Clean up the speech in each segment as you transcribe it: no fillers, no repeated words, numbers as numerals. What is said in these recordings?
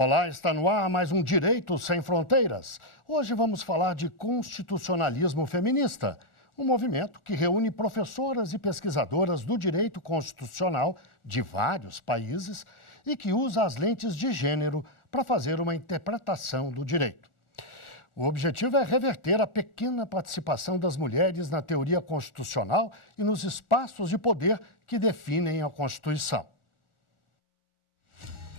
Olá, está no ar mais um Direito Sem Fronteiras. Hoje vamos falar de constitucionalismo feminista, um movimento que reúne professoras e pesquisadoras do direito constitucional de vários países e que usa as lentes de gênero para fazer uma interpretação do direito. O objetivo é reverter a pequena participação das mulheres na teoria constitucional e nos espaços de poder que definem a Constituição.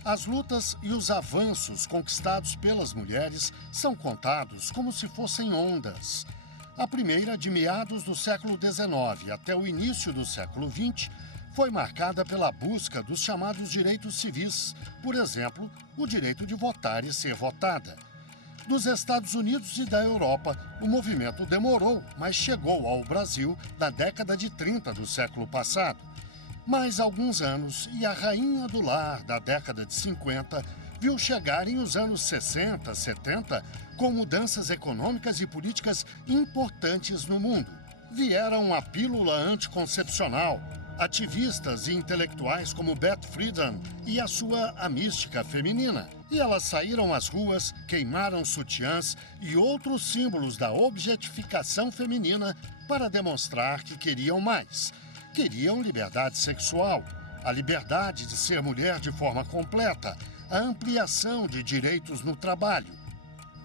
As lutas e os avanços conquistados pelas mulheres são contados como se fossem ondas. A primeira, de meados do século XIX até o início do século XX, foi marcada pela busca dos chamados direitos civis, por exemplo, o direito de votar e ser votada. Dos Estados Unidos e da Europa, o movimento demorou, mas chegou ao Brasil na década de 30 do século passado. Mais alguns anos e a rainha do lar da década de 50 viu chegarem os anos 60, 70 com mudanças econômicas e políticas importantes no mundo. Vieram a pílula anticoncepcional, ativistas e intelectuais como Beth Friedan e a sua amística feminina. E elas saíram às ruas, queimaram sutiãs e outros símbolos da objetificação feminina para demonstrar que queriam mais. Queriam liberdade sexual, a liberdade de ser mulher de forma completa, a ampliação de direitos no trabalho.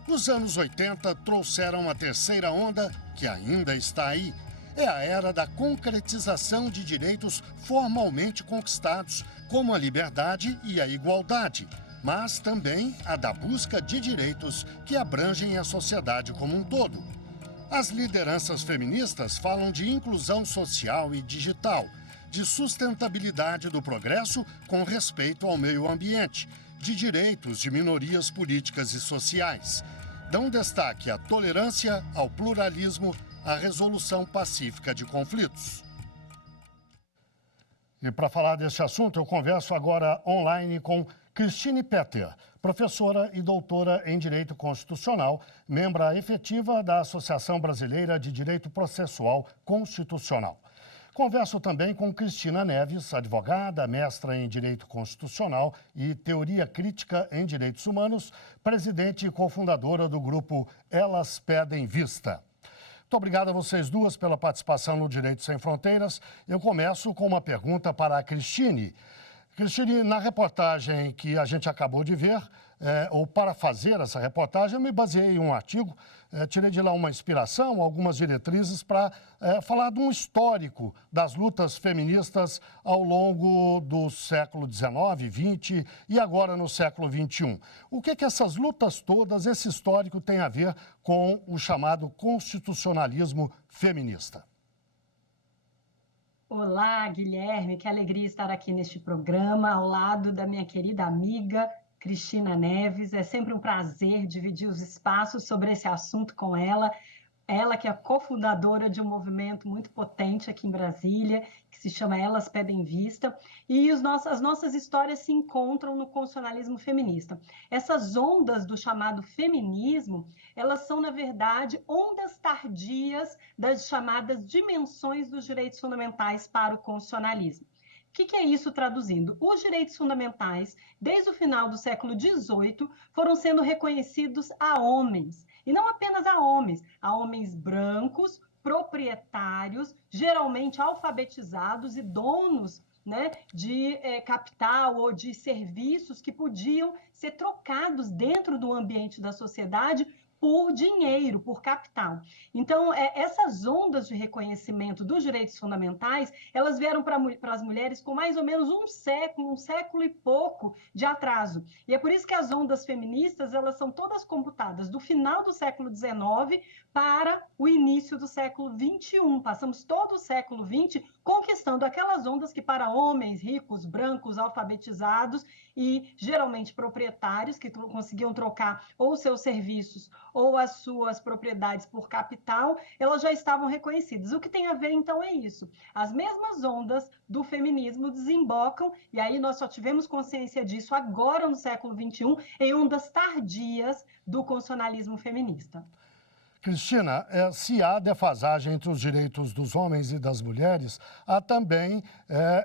Os anos 80 trouxeram a terceira onda, que ainda está aí. É a era da concretização de direitos formalmente conquistados, como a liberdade e a igualdade, mas também a da busca de direitos que abrangem a sociedade como um todo. As lideranças feministas falam de inclusão social e digital, de sustentabilidade do progresso com respeito ao meio ambiente, de direitos de minorias políticas e sociais. Dão destaque à tolerância, ao pluralismo, à resolução pacífica de conflitos. E para falar desse assunto, eu converso agora online com Christine Petter, professora e doutora em Direito Constitucional, membra efetiva da Associação Brasileira de Direito Processual Constitucional. Converso também com Cristina Neves, advogada, mestra em Direito Constitucional e Teoria Crítica em Direitos Humanos, presidente e cofundadora do grupo Elas Pedem Vista. Muito obrigado a vocês duas pela participação no Direito Sem Fronteiras. Eu começo com uma pergunta para a Christine. Christine, na reportagem que a gente acabou de ver, ou para fazer essa reportagem, eu me baseei em um artigo, tirei de lá uma inspiração, algumas diretrizes para falar de um histórico das lutas feministas ao longo do século XIX, XX e agora no século XXI. O que essas lutas todas, esse histórico tem a ver com o chamado constitucionalismo feminista? Olá, Guilherme, que alegria estar aqui neste programa, ao lado da minha querida amiga Cristina Neves. É sempre um prazer dividir os espaços sobre esse assunto com ela. Ela que é cofundadora de um movimento muito potente aqui em Brasília, que se chama Elas Pedem Vista, e as nossas histórias se encontram no constitucionalismo feminista. Essas ondas do chamado feminismo, elas são, na verdade, ondas tardias das chamadas dimensões dos direitos fundamentais para o constitucionalismo. O que é isso traduzindo? Os direitos fundamentais, desde o final do século XVIII, foram sendo reconhecidos a homens, e não apenas a homens brancos, proprietários, geralmente alfabetizados e donos, né, de capital ou de serviços que podiam ser trocados dentro do ambiente da sociedade por dinheiro, por capital. Então, essas ondas de reconhecimento dos direitos fundamentais, elas vieram para as mulheres com mais ou menos um século e pouco de atraso. E é por isso que as ondas feministas, elas são todas computadas do final do século XIX para o início do século XXI. Passamos todo o século XX conquistando aquelas ondas que para homens ricos, brancos, alfabetizados e geralmente proprietários, que conseguiam trocar ou seus serviços ou as suas propriedades por capital, elas já estavam reconhecidas. O que tem a ver, então, é isso. As mesmas ondas do feminismo desembocam, e aí nós só tivemos consciência disso agora no século XXI, em ondas tardias do constitucionalismo feminista. Cristina, se há defasagem entre os direitos dos homens e das mulheres, há também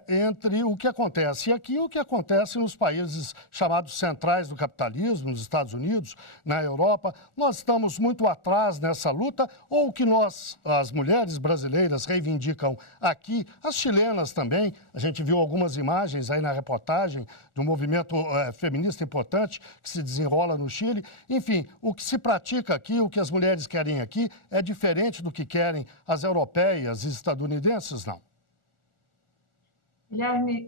entre o que acontece aqui e o que acontece nos países chamados centrais do capitalismo, nos Estados Unidos, na Europa. Nós estamos muito atrás nessa luta, ou o que nós, as mulheres brasileiras, reivindicam aqui, as chilenas também, a gente viu algumas imagens aí na reportagem de um movimento feminista importante que se desenrola no Chile. Enfim, o que se pratica aqui, o que as mulheres querem aqui é diferente do que querem as europeias e estadunidenses, não? Guilherme,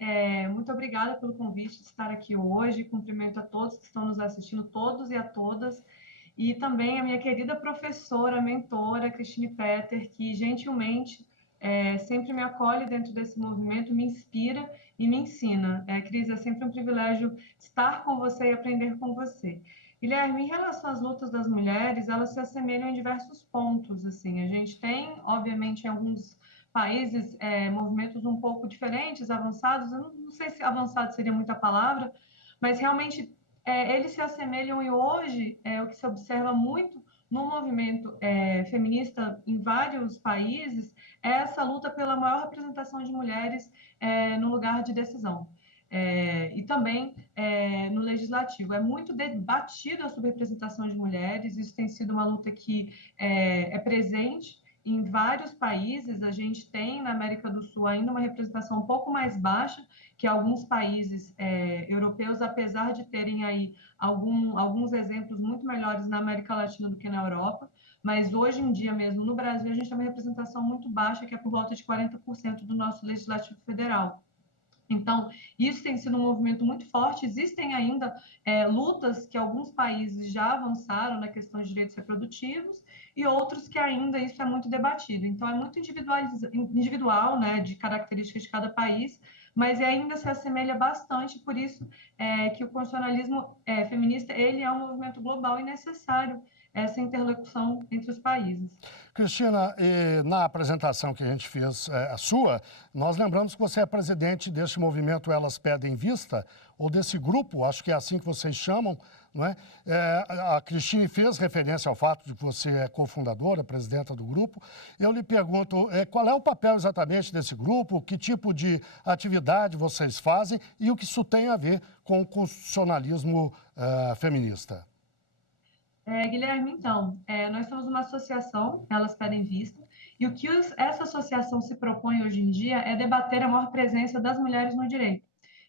muito obrigada pelo convite de estar aqui hoje. Cumprimento a todos que estão nos assistindo, todos e a todas. E também a minha querida professora, mentora, Cristine Petter, que gentilmente sempre me acolhe dentro desse movimento, me inspira e me ensina. Cris, é sempre um privilégio estar com você e aprender com você. Guilherme, em relação às lutas das mulheres, elas se assemelham em diversos pontos. Assim, a gente tem, obviamente, em alguns países, movimentos um pouco diferentes, avançados. Eu não sei se avançado seria muita palavra, mas realmente eles se assemelham e hoje o que se observa muito no movimento feminista em vários países é essa luta pela maior representação de mulheres no lugar de decisão. E também no legislativo. É muito debatido a subrepresentação de mulheres, isso tem sido uma luta que é presente em vários países. A gente tem na América do Sul ainda uma representação um pouco mais baixa que alguns países europeus, apesar de terem aí alguns exemplos muito melhores na América Latina do que na Europa. Mas hoje em dia mesmo, no Brasil, a gente tem uma representação muito baixa, que é por volta de 40% do nosso legislativo federal. Então, isso tem sido um movimento muito forte. Existem ainda lutas que alguns países já avançaram na questão de direitos reprodutivos e outros que ainda isso é muito debatido. Então, é muito individual, né, de características de cada país, mas ainda se assemelha bastante. Por isso que o constitucionalismo feminista ele é um movimento global e necessário essa interlocução entre os países. Cristina, na apresentação que a gente fez, a sua, nós lembramos que você é presidente deste movimento Elas Pedem Vista, ou desse grupo, acho que é assim que vocês chamam, não é? A Cristine fez referência ao fato de que você é cofundadora, presidenta do grupo. Eu lhe pergunto, qual é o papel exatamente desse grupo, que tipo de atividade vocês fazem e o que isso tem a ver com o constitucionalismo feminista? Guilherme, então, nós somos uma associação, Elas Pedem Vista, e o que essa associação se propõe hoje em dia é debater a maior presença das mulheres no direito.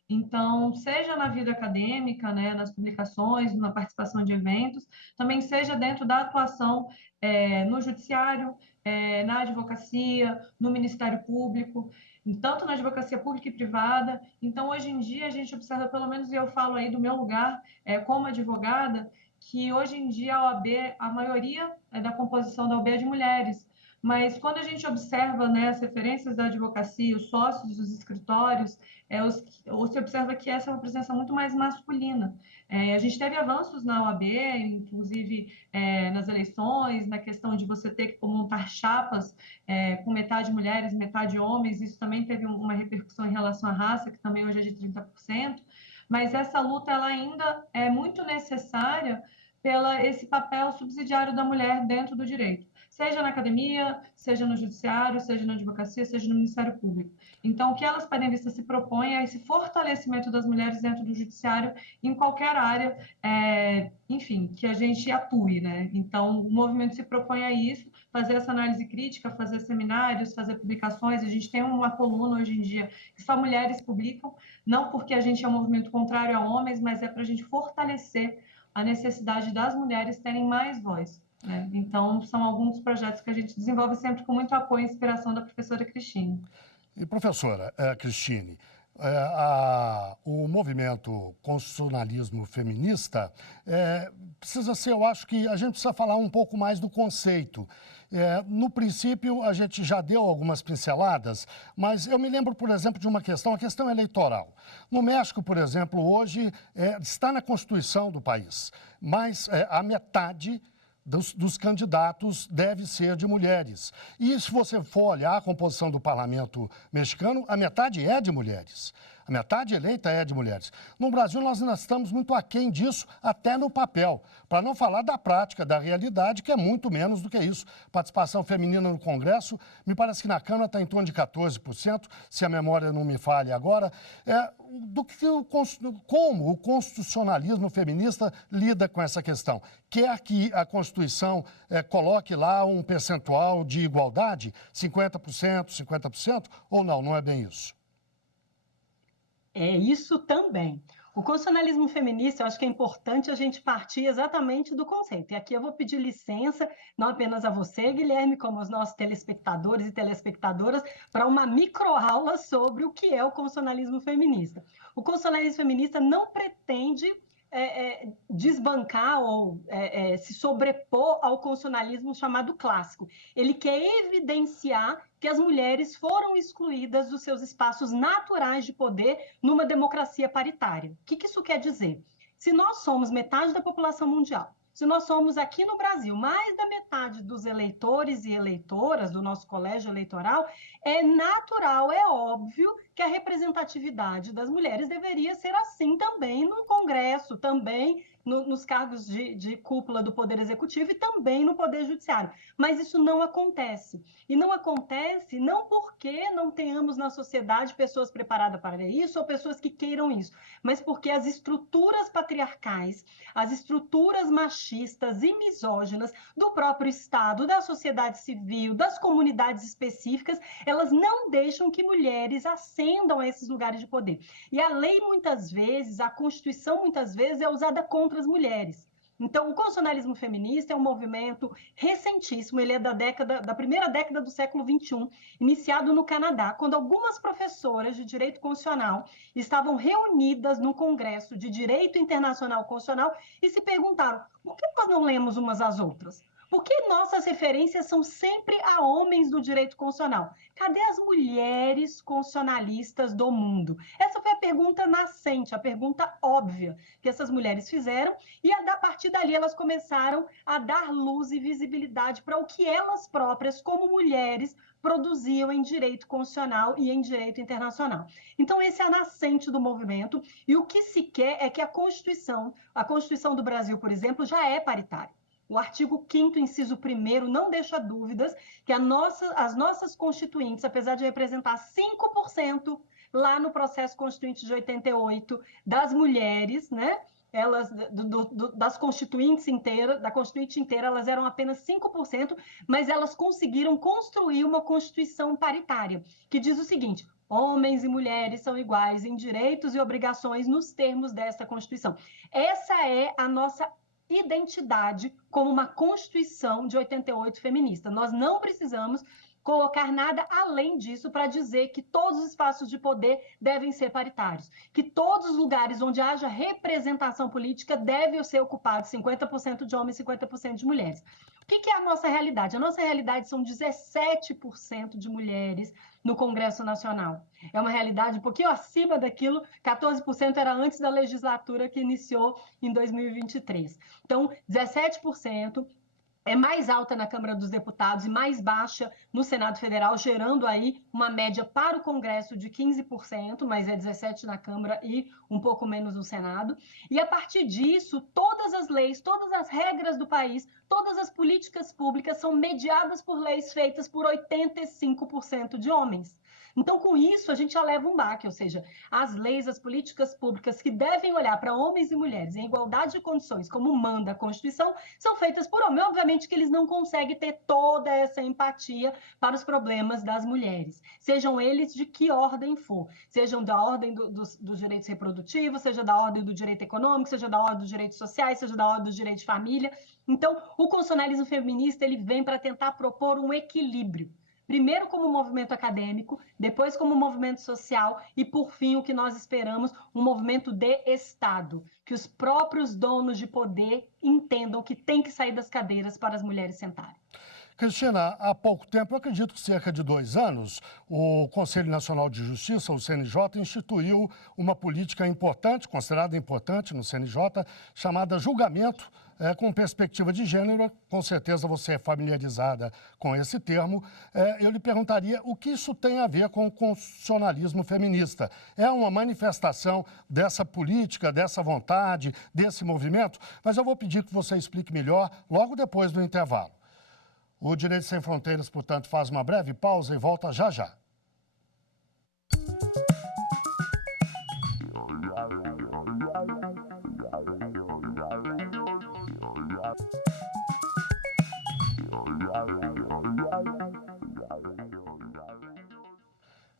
Então, seja na vida acadêmica, né, nas publicações, na participação de eventos, também seja dentro da atuação no judiciário, na advocacia, no Ministério Público, tanto na advocacia pública e privada. Então, hoje em dia, a gente observa, pelo menos eu falo aí do meu lugar como advogada, que hoje em dia a OAB, a maioria da composição da OAB é de mulheres, mas quando a gente observa, né, as referências da advocacia, os sócios dos escritórios, você observa que essa é uma presença muito mais masculina. A gente teve avanços na OAB, inclusive nas eleições, na questão de você ter que montar chapas com metade mulheres, metade homens. Isso também teve uma repercussão em relação à raça, que também hoje é de 30%. Mas essa luta ela ainda é muito necessária esse papel subsidiário da mulher dentro do direito, seja na academia, seja no judiciário, seja na advocacia, seja no Ministério Público. Então, o que Elas Pedem Vista se propõe é esse fortalecimento das mulheres dentro do judiciário em qualquer área, enfim, que a gente atue, né? Então, o movimento se propõe a isso, fazer essa análise crítica, fazer seminários, fazer publicações. A gente tem uma coluna hoje em dia que só mulheres publicam, não porque a gente é um movimento contrário a homens, mas é para a gente fortalecer a necessidade das mulheres terem mais voz, né? Então, são alguns projetos que a gente desenvolve sempre com muito apoio e inspiração da professora Cristine. E, professora Cristine, o movimento constitucionalismo feminista precisa ser, eu acho que a gente precisa falar um pouco mais do conceito. No princípio, a gente já deu algumas pinceladas, mas eu me lembro, por exemplo, de uma questão, a questão eleitoral. No México, por exemplo, hoje está na Constituição do país, mas a metade dos candidatos deve ser de mulheres. E se você for olhar a composição do parlamento mexicano, a metade é de mulheres. A metade eleita é de mulheres. No Brasil, nós ainda estamos muito aquém disso, até no papel. para não falar da prática, da realidade, que é muito menos do que isso. Participação feminina no Congresso, me parece que na Câmara está em torno de 14%, se a memória não me falha agora. Como o constitucionalismo feminista lida com essa questão? Quer que a Constituição coloque lá um percentual de igualdade, 50%, 50%, ou não? Não é bem isso? É isso também. O constitucionalismo feminista, eu acho que é importante a gente partir exatamente do conceito. E aqui eu vou pedir licença, não apenas a você, Guilherme, como aos nossos telespectadores e telespectadoras, para uma microaula sobre o que é o constitucionalismo feminista. O constitucionalismo feminista não pretende desbancar ou se sobrepor ao constitucionalismo chamado clássico. Ele quer evidenciar que as mulheres foram excluídas dos seus espaços naturais de poder numa democracia paritária. O que isso quer dizer? Se nós somos metade da população mundial, se nós somos aqui no Brasil mais da metade dos eleitores e eleitoras do nosso colégio eleitoral, é natural, é óbvio que a representatividade das mulheres deveria ser assim também no Congresso, também nos cargos de cúpula do Poder Executivo e também no Poder Judiciário. Mas isso não acontece. E não acontece não porque não tenhamos na sociedade pessoas preparadas para isso ou pessoas que queiram isso, mas porque as estruturas patriarcais, as estruturas machistas e misóginas do próprio Estado, da sociedade civil, das comunidades específicas, elas não deixam que mulheres ascendam a esses lugares de poder. E a lei, muitas vezes, a Constituição, muitas vezes, é usada contra as mulheres. Então, o constitucionalismo feminista é um movimento recentíssimo, ele é da primeira década do século XXI, iniciado no Canadá, quando algumas professoras de direito constitucional estavam reunidas no Congresso de Direito Internacional Constitucional e se perguntaram: por que nós não lemos umas às outras? Por que nossas referências são sempre a homens do direito constitucional? Cadê as mulheres constitucionalistas do mundo? Essa foi a pergunta nascente, a pergunta óbvia que essas mulheres fizeram, e a partir dali elas começaram a dar luz e visibilidade para o que elas próprias, como mulheres, produziam em direito constitucional e em direito internacional. Então, esse é a nascente do movimento, e o que se quer é que a Constituição do Brasil, por exemplo, já é paritária. O artigo 5º, inciso 1º, não deixa dúvidas que as nossas constituintes, apesar de representar 5% lá no processo constituinte de 88 das mulheres, né? Elas, das constituintes inteiras, da constituinte inteira, elas eram apenas 5%, mas elas conseguiram construir uma Constituição paritária, que diz o seguinte: homens e mulheres são iguais em direitos e obrigações nos termos dessa Constituição. Essa é a nossa identidade como uma Constituição de 88 feminista. Nós não precisamos colocar nada além disso para dizer que todos os espaços de poder devem ser paritários, que todos os lugares onde haja representação política devem ser ocupados 50% de homens e 50% de mulheres. O que é a nossa realidade? A nossa realidade são 17% de mulheres no Congresso Nacional. É uma realidade um pouquinho acima daquilo, 14% era antes da legislatura que iniciou em 2023. Então, 17%. É mais alta na Câmara dos Deputados e mais baixa no Senado Federal, gerando aí uma média para o Congresso de 15%, mas é 17% na Câmara e um pouco menos no Senado. E a partir disso, todas as leis, todas as regras do país, todas as políticas públicas são mediadas por leis feitas por 85% de homens. Então, com isso, a gente já leva um baque, ou seja, as leis, as políticas públicas que devem olhar para homens e mulheres em igualdade de condições, como manda a Constituição, são feitas por homens. Obviamente que eles não conseguem ter toda essa empatia para os problemas das mulheres, sejam eles de que ordem for, sejam da ordem dos direitos reprodutivos, seja da ordem do direito econômico, seja da ordem dos direitos sociais, seja da ordem dos direitos de família. Então, o constitucionalismo feminista ele vem para tentar propor um equilíbrio. Primeiro como movimento acadêmico, depois como movimento social e, por fim, o que nós esperamos, um movimento de Estado, que os próprios donos de poder entendam que tem que sair das cadeiras para as mulheres sentarem. Cristina, há pouco tempo, eu acredito que cerca de 2 anos, o Conselho Nacional de Justiça, o CNJ, instituiu uma política importante, considerada importante no CNJ, chamada julgamento com perspectiva de gênero, com certeza você é familiarizada com esse termo, eu lhe perguntaria o que isso tem a ver com o constitucionalismo feminista. É uma manifestação dessa política, dessa vontade, desse movimento? Mas eu vou pedir que você explique melhor logo depois do intervalo. O Direito Sem Fronteiras, portanto, faz uma breve pausa e volta já já.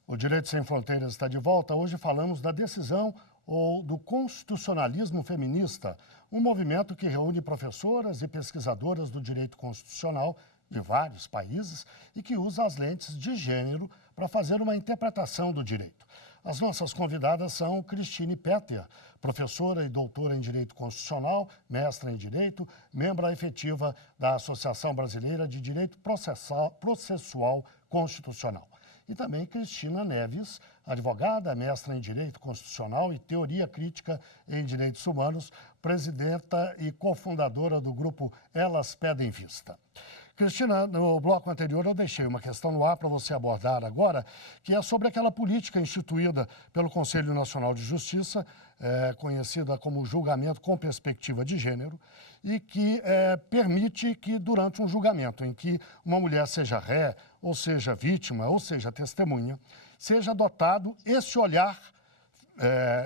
O Direito Sem Fronteiras está de volta. Hoje falamos da decisão ou do constitucionalismo feminista, um movimento que reúne professoras e pesquisadoras do direito constitucional de vários países e que usa as lentes de gênero para fazer uma interpretação do direito. As nossas convidadas são Cristine Petter, professora e doutora em Direito Constitucional, mestra em Direito, membro efetiva da Associação Brasileira de Direito Processual Constitucional. E também Cristina Neves, advogada, mestra em Direito Constitucional e Teoria Crítica em Direitos Humanos, presidenta e cofundadora do grupo Elas Pedem Vista. Cristina, no bloco anterior eu deixei uma questão no ar para você abordar agora, que é sobre aquela política instituída pelo Conselho Nacional de Justiça, conhecida como julgamento com perspectiva de gênero, e que permite que durante um julgamento em que uma mulher seja ré, ou seja vítima, ou seja testemunha, seja adotado esse olhar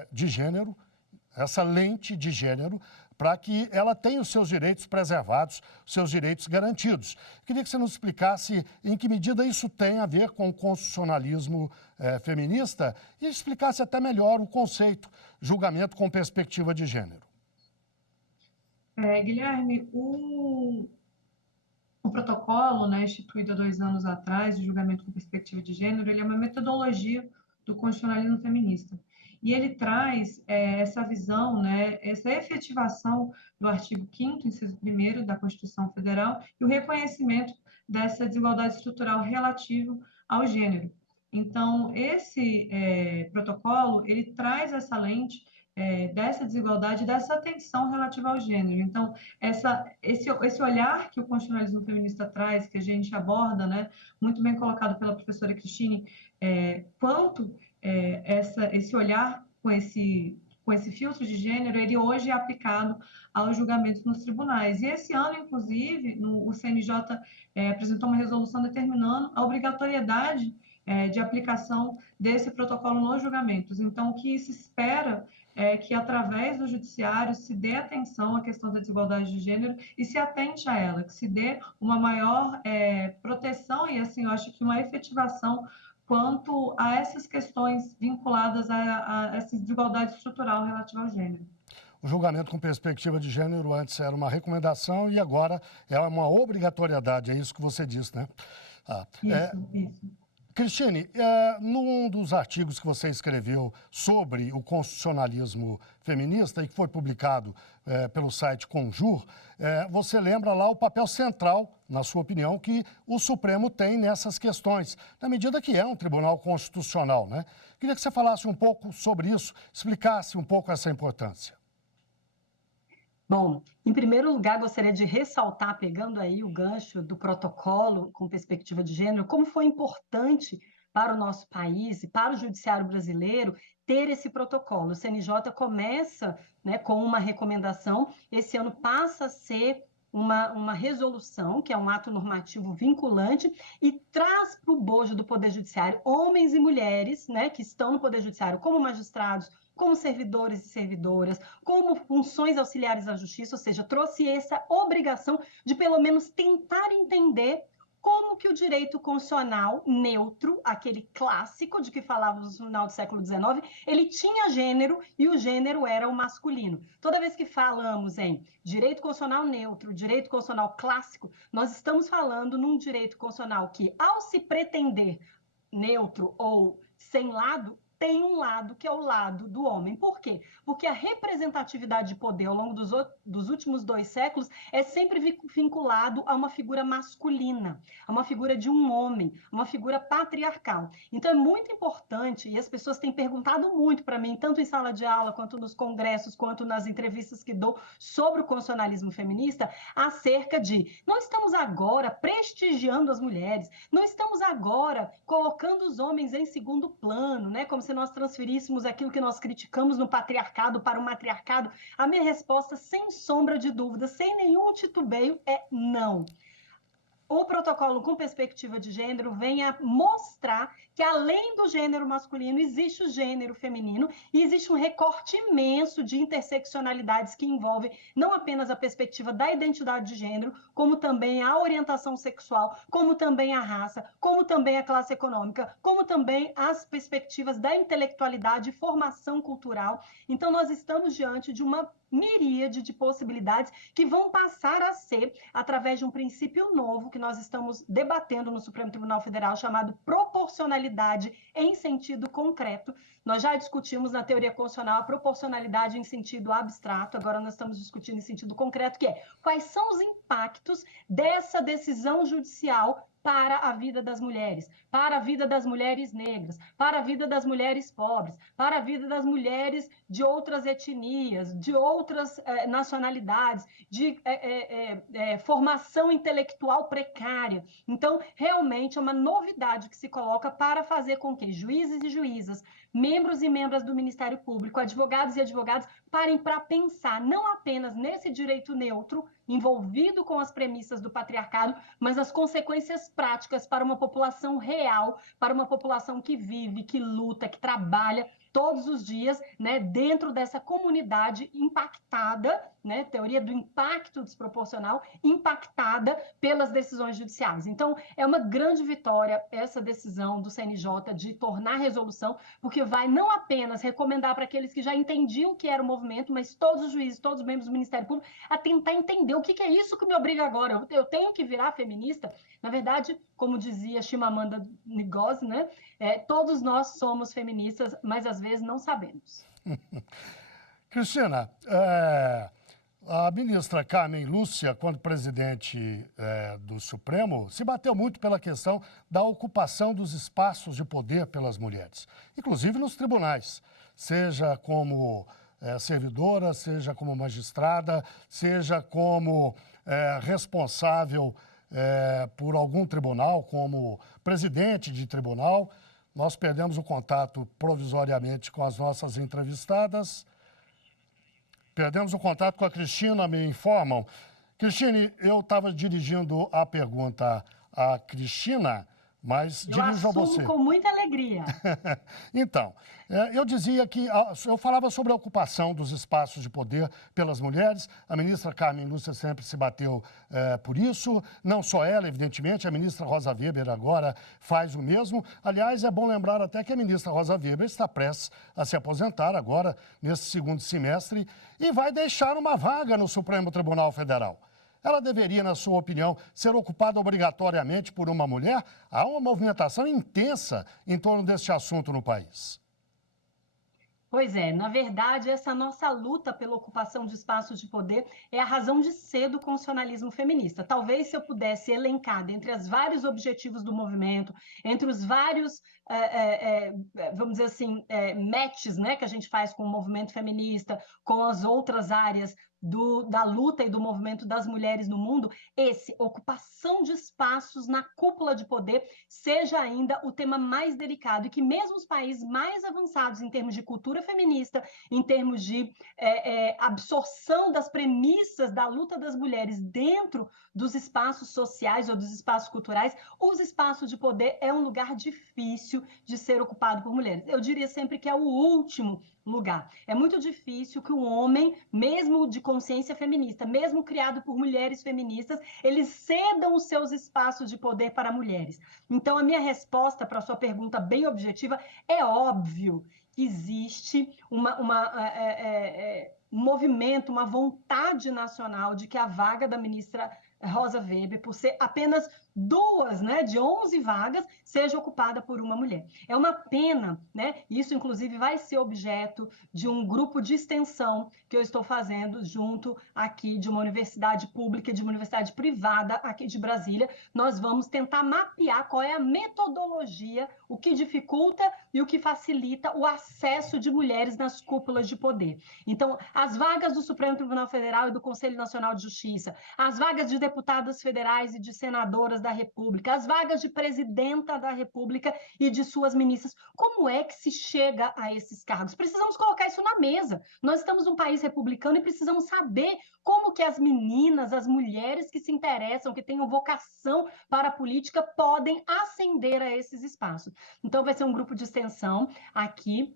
de gênero, essa lente de gênero, para que ela tenha os seus direitos preservados, os seus direitos garantidos. Queria que você nos explicasse em que medida isso tem a ver com o constitucionalismo feminista e explicasse até melhor o conceito julgamento com perspectiva de gênero. Guilherme, o protocolo, né, instituído há 2 anos atrás, de julgamento com perspectiva de gênero, ele é uma metodologia do constitucionalismo feminista. E ele traz essa visão, né, essa efetivação do artigo 5º, inciso 1º da Constituição Federal e o reconhecimento dessa desigualdade estrutural relativa ao gênero. Então, esse protocolo, ele traz essa lente dessa desigualdade, dessa atenção relativa ao gênero. Então, esse olhar que o constitucionalismo feminista traz, que a gente aborda, né, muito bem colocado pela professora Cristine, quanto esse olhar com esse filtro de gênero, ele hoje é aplicado aos julgamentos nos tribunais. E esse ano, inclusive, o CNJ apresentou uma resolução determinando a obrigatoriedade de aplicação desse protocolo nos julgamentos. Então, o que se espera é que, através do judiciário, se dê atenção à questão da desigualdade de gênero e se atente a ela, que se dê uma maior proteção e, assim, eu acho que uma efetivação quanto a essas questões vinculadas a essa desigualdade estrutural relativa ao gênero. O julgamento com perspectiva de gênero antes era uma recomendação e agora é uma obrigatoriedade, é isso que você disse, né? Isso. Cristine, num dos artigos que você escreveu sobre o constitucionalismo feminista e que foi publicado pelo site Conjur, você lembra lá o papel central, na sua opinião, que o Supremo tem nessas questões, na medida que é um tribunal constitucional, né? Queria que você falasse um pouco sobre isso, explicasse um pouco essa importância. Bom, em primeiro lugar, gostaria de ressaltar, pegando aí o gancho do protocolo com perspectiva de gênero, como foi importante para o nosso país e para o judiciário brasileiro ter esse protocolo. O CNJ começa, né, com uma recomendação, esse ano passa a ser uma resolução, que é um ato normativo vinculante, e traz para o bojo do Poder Judiciário homens e mulheres, né, que estão no Poder Judiciário como magistrados, como servidores e servidoras, como funções auxiliares à justiça, ou seja, trouxe essa obrigação de pelo menos tentar entender como que o direito constitucional neutro, aquele clássico de que falávamos no final do século XIX, ele tinha gênero e o gênero era o masculino. Toda vez que falamos em direito constitucional neutro, direito constitucional clássico, nós estamos falando num direito constitucional que, ao se pretender neutro ou sem lado, tem um lado que é o lado do homem. Por quê? Porque a representatividade de poder ao longo dos últimos 2 séculos é sempre vinculado a uma figura masculina, a uma figura de um homem, uma figura patriarcal. Então é muito importante, e as pessoas têm perguntado muito para mim, tanto em sala de aula, quanto nos congressos, quanto nas entrevistas que dou sobre o constitucionalismo feminista, acerca de, não estamos agora prestigiando as mulheres, não estamos agora colocando os homens em segundo plano, né? Como se nós transferíssemos aquilo que nós criticamos no patriarcado para o matriarcado. A minha resposta, sem sombra de dúvida, sem nenhum titubeio, é não. O protocolo com perspectiva de gênero vem a mostrar que, além do gênero masculino, existe o gênero feminino e existe um recorte imenso de interseccionalidades que envolvem não apenas a perspectiva da identidade de gênero, como também a orientação sexual, como também a raça, como também a classe econômica, como também as perspectivas da intelectualidade e formação cultural. Então, nós estamos diante de uma miríade de possibilidades que vão passar a ser através de um princípio novo que nós estamos debatendo no Supremo Tribunal Federal, chamado proporcionalidade em sentido concreto. Nós já discutimos na teoria constitucional a proporcionalidade em sentido abstrato, agora nós estamos discutindo em sentido concreto, que é quais são os impactos dessa decisão judicial para a vida das mulheres, para a vida das mulheres negras, para a vida das mulheres pobres, para a vida das mulheres de outras etnias, de outras nacionalidades, de formação intelectual precária. Então, realmente é uma novidade que se coloca para fazer com que juízes e juízas, membros e membras do Ministério Público, advogados e advogadas, parem para pensar não apenas nesse direito neutro, envolvido com as premissas do patriarcado, mas as consequências práticas para uma população real, para uma população que vive, que luta, que trabalha todos os dias, né, dentro dessa comunidade impactada, né, teoria do impacto desproporcional, impactada pelas decisões judiciais. Então, é uma grande vitória essa decisão do CNJ de tornar resolução, porque vai não apenas recomendar para aqueles que já entendiam o que era o movimento, mas todos os juízes, todos os membros do Ministério Público, a tentar entender o que é isso que me obriga agora. Eu tenho que virar feminista? Na verdade, como dizia Chimamanda Ngozi, né, todos nós somos feministas, mas às vezes não sabemos. Cristina, a ministra Carmen Lúcia, quando presidente do Supremo, se bateu muito pela questão da ocupação dos espaços de poder pelas mulheres, inclusive nos tribunais, seja como servidora, seja como magistrada, seja como responsável por algum tribunal, como presidente de tribunal. Nós perdemos o contato provisoriamente com as nossas entrevistadas. Perdemos o contato com a Cristina, me informam. Cristine, eu estava dirigindo a pergunta à Cristina, mas dirijo a você. Com muita alegria. Então, eu dizia que eu falava sobre a ocupação dos espaços de poder pelas mulheres. A ministra Carmen Lúcia sempre se bateu por isso. Não só ela, evidentemente, a ministra Rosa Weber agora faz o mesmo. Aliás, é bom lembrar até que a ministra Rosa Weber está prestes a se aposentar agora, nesse segundo semestre, e vai deixar uma vaga no Supremo Tribunal Federal. Ela deveria, na sua opinião, ser ocupada obrigatoriamente por uma mulher? Há uma movimentação intensa em torno deste assunto no país. Pois é, na verdade, essa nossa luta pela ocupação de espaços de poder é a razão de ser do constitucionalismo feminista. Talvez, se eu pudesse elencar, dentre os vários objetivos do movimento, entre os vários, vamos dizer assim, matches, né, que a gente faz com o movimento feminista, com as outras áreas da luta e do movimento das mulheres no mundo, ocupação de espaços na cúpula de poder, seja ainda o tema mais delicado, e que mesmo os países mais avançados em termos de cultura feminista, em termos de absorção das premissas da luta das mulheres dentro dos espaços sociais ou dos espaços culturais, os espaços de poder é um lugar difícil de ser ocupado por mulheres. Eu diria sempre que é o último lugar. É muito difícil que um homem, mesmo de consciência feminista, mesmo criado por mulheres feministas, eles cedam os seus espaços de poder para mulheres. Então, a minha resposta para a sua pergunta bem objetiva é óbvio que existe um movimento, uma vontade nacional de que a vaga da ministra Rosa Weber, por ser apenas 2, né, de 11 vagas, seja ocupada por uma mulher. É uma pena, né? Isso, inclusive, vai ser objeto de um grupo de extensão que eu estou fazendo junto aqui de uma universidade pública, de uma universidade privada aqui de Brasília. Nós vamos tentar mapear qual é a metodologia, o que dificulta e o que facilita o acesso de mulheres nas cúpulas de poder. Então, as vagas do Supremo Tribunal Federal e do Conselho Nacional de Justiça, as vagas de deputadas federais e de senadoras da República, as vagas de presidenta da República e de suas ministras. Como é que se chega a esses cargos? Precisamos colocar isso na mesa. Nós estamos num país republicano e precisamos saber como que as meninas, as mulheres que se interessam, que tenham vocação para a política, podem ascender a esses espaços. Então, vai ser um grupo de extensão aqui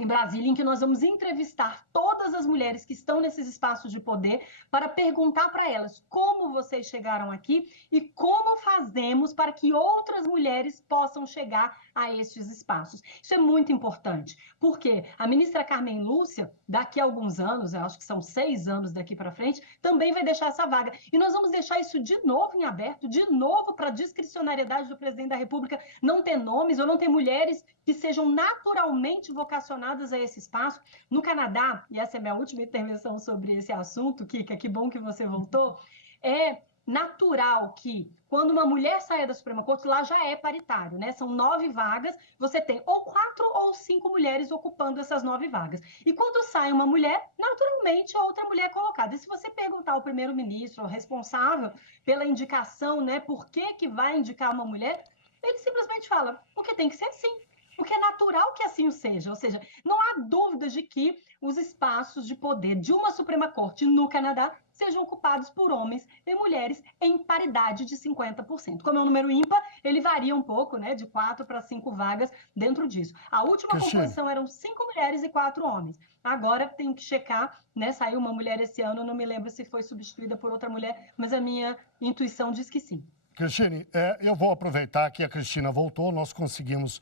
em Brasília, em que nós vamos entrevistar todas as mulheres que estão nesses espaços de poder para perguntar para elas como vocês chegaram aqui e como fazemos para que outras mulheres possam chegar a estes espaços. Isso é muito importante, porque a ministra Carmen Lúcia, daqui a alguns anos, eu acho que são 6 anos daqui para frente, também vai deixar essa vaga. E nós vamos deixar isso de novo em aberto, de novo para a discricionariedade do presidente da República não ter nomes ou não ter mulheres que sejam naturalmente vocacionadas a esse espaço. No Canadá, e essa é a minha última intervenção sobre esse assunto, Kika, que bom que você voltou, é natural que, quando uma mulher saia da Suprema Corte, lá já é paritário, né? São 9 vagas, você tem ou 4 ou 5 mulheres ocupando essas 9 vagas. E quando sai uma mulher, naturalmente outra mulher é colocada. E se você perguntar ao primeiro-ministro, ao responsável pela indicação, né, por que vai indicar uma mulher, ele simplesmente fala, porque tem que ser assim. Porque é natural que assim o seja, ou seja, não há dúvidas de que os espaços de poder de uma Suprema Corte no Canadá sejam ocupados por homens e mulheres em paridade de 50%. Como é um número ímpar, ele varia um pouco, né, de 4 para 5 vagas dentro disso. A última composição eram 5 mulheres e 4 homens. Agora tem que checar, né, saiu uma mulher esse ano, não me lembro se foi substituída por outra mulher, mas a minha intuição diz que sim. Cristine, eu vou aproveitar que a Cristina voltou, nós conseguimos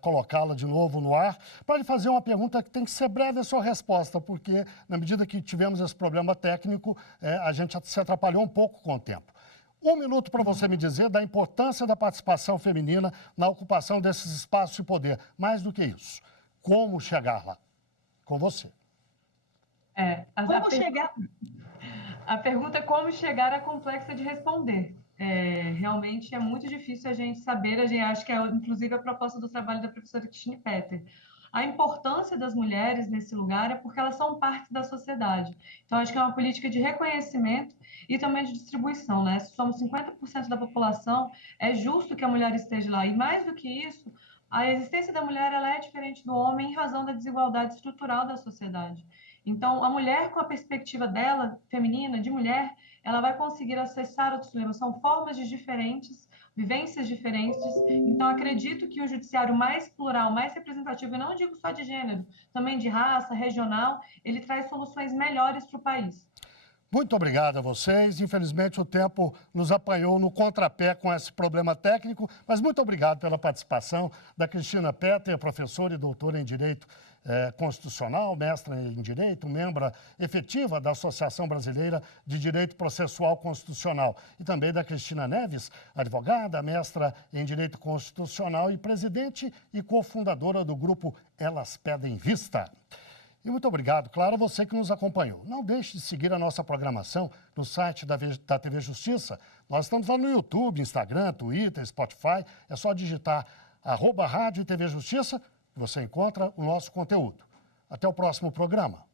colocá-la de novo no ar, para lhe fazer uma pergunta que tem que ser breve a sua resposta, porque na medida que tivemos esse problema técnico, a gente se atrapalhou um pouco com o tempo. 1 minuto para você me dizer da importância da participação feminina na ocupação desses espaços de poder. Mais do que isso, como chegar lá? Com você. A pergunta como chegar é complexa de responder. Realmente é muito difícil a gente saber, acho que é inclusive a proposta do trabalho da professora Cristine Petter. A importância das mulheres nesse lugar é porque elas são parte da sociedade. Então, acho que é uma política de reconhecimento e também de distribuição, né? Se somos 50% da população, é justo que a mulher esteja lá. E mais do que isso, a existência da mulher ela é diferente do homem em razão da desigualdade estrutural da sociedade. Então, a mulher, com a perspectiva dela, feminina, de mulher, ela vai conseguir acessar outros problemas. São formas de diferentes, vivências diferentes. Então, acredito que o judiciário mais plural, mais representativo, e não digo só de gênero, também de raça, regional, ele traz soluções melhores para o país. Muito obrigado a vocês. Infelizmente, o tempo nos apanhou no contrapé com esse problema técnico, mas muito obrigado pela participação da Cristina Petter, professora e doutora em Direito Constitucional, mestra em Direito, membro efetiva da Associação Brasileira de Direito Processual Constitucional, e também da Cristina Neves, advogada, mestra em Direito Constitucional e presidente e cofundadora do grupo Elas Pedem Vista. E muito obrigado, claro, a você que nos acompanhou. Não deixe de seguir a nossa programação no site da TV Justiça. Nós estamos lá no YouTube, Instagram, Twitter, Spotify. É só digitar @Rádio e TV Justiça e você encontra o nosso conteúdo. Até o próximo programa.